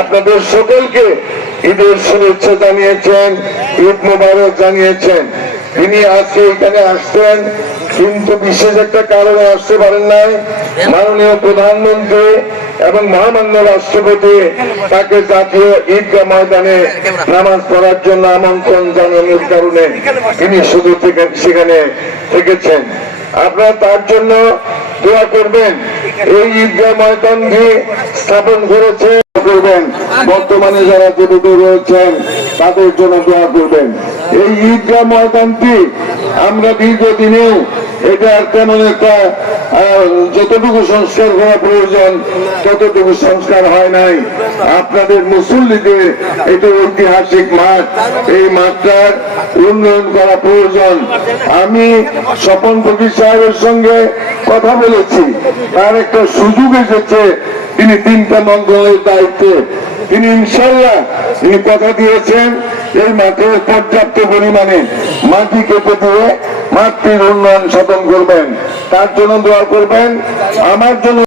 আপনাদের সকলকে ঈদের শুভেচ্ছা জানিয়েছেন, ঈদ মোবারক জানিয়েছেন। তিনি আজকে এখানে আসছেন, কিন্তু বিশেষ একটা কারণে আসতে পারেন নাই। মাননীয় প্রধানমন্ত্রী এবং মহামান্য রাষ্ট্রপতি তাকে জাতীয় ঈদগাহ ময়দানে নামাজ পড়ার জন্য আমন্ত্রণ জানানোর কারণে তিনি শুধু সেখানে থেকেছেন। আপনারা তার জন্য দোয়া করবেন। এই ঈদগাহ ময়দানটি স্থাপন করেছে করবেন, বর্তমানে যারা জীবিত রয়েছেন তাদের জন্য দোয়া করবেন। এই ঈদগাহ ময়দানটি আমরা দীর্ঘদিনেও এটা তেমন একটা যতটুকু সংস্কার করা প্রয়োজন ততটুকু সংস্কার হয় নাই। আপনাদের মুসল্লিদের এটা ঐতিহাসিক মাঠ, এই মাঠটার উন্নয়ন করা প্রয়োজন। আমি স্বপন ফকির সাহেবের সঙ্গে কথা বলেছি, তার একটা সুযোগ এসেছে, তিনি 3টা মন্ত্রণালয়ের দায়িত্বে, তিনি ইনশাল্লাহ তিনি কথা দিয়েছেন এই মাঠে পর্যাপ্ত পরিমাণে মাটি কেটে দিয়ে মাঠটির উন্নয়ন সাধন করবেন। তার জন্য দোয়া করবেন, আমার জন্য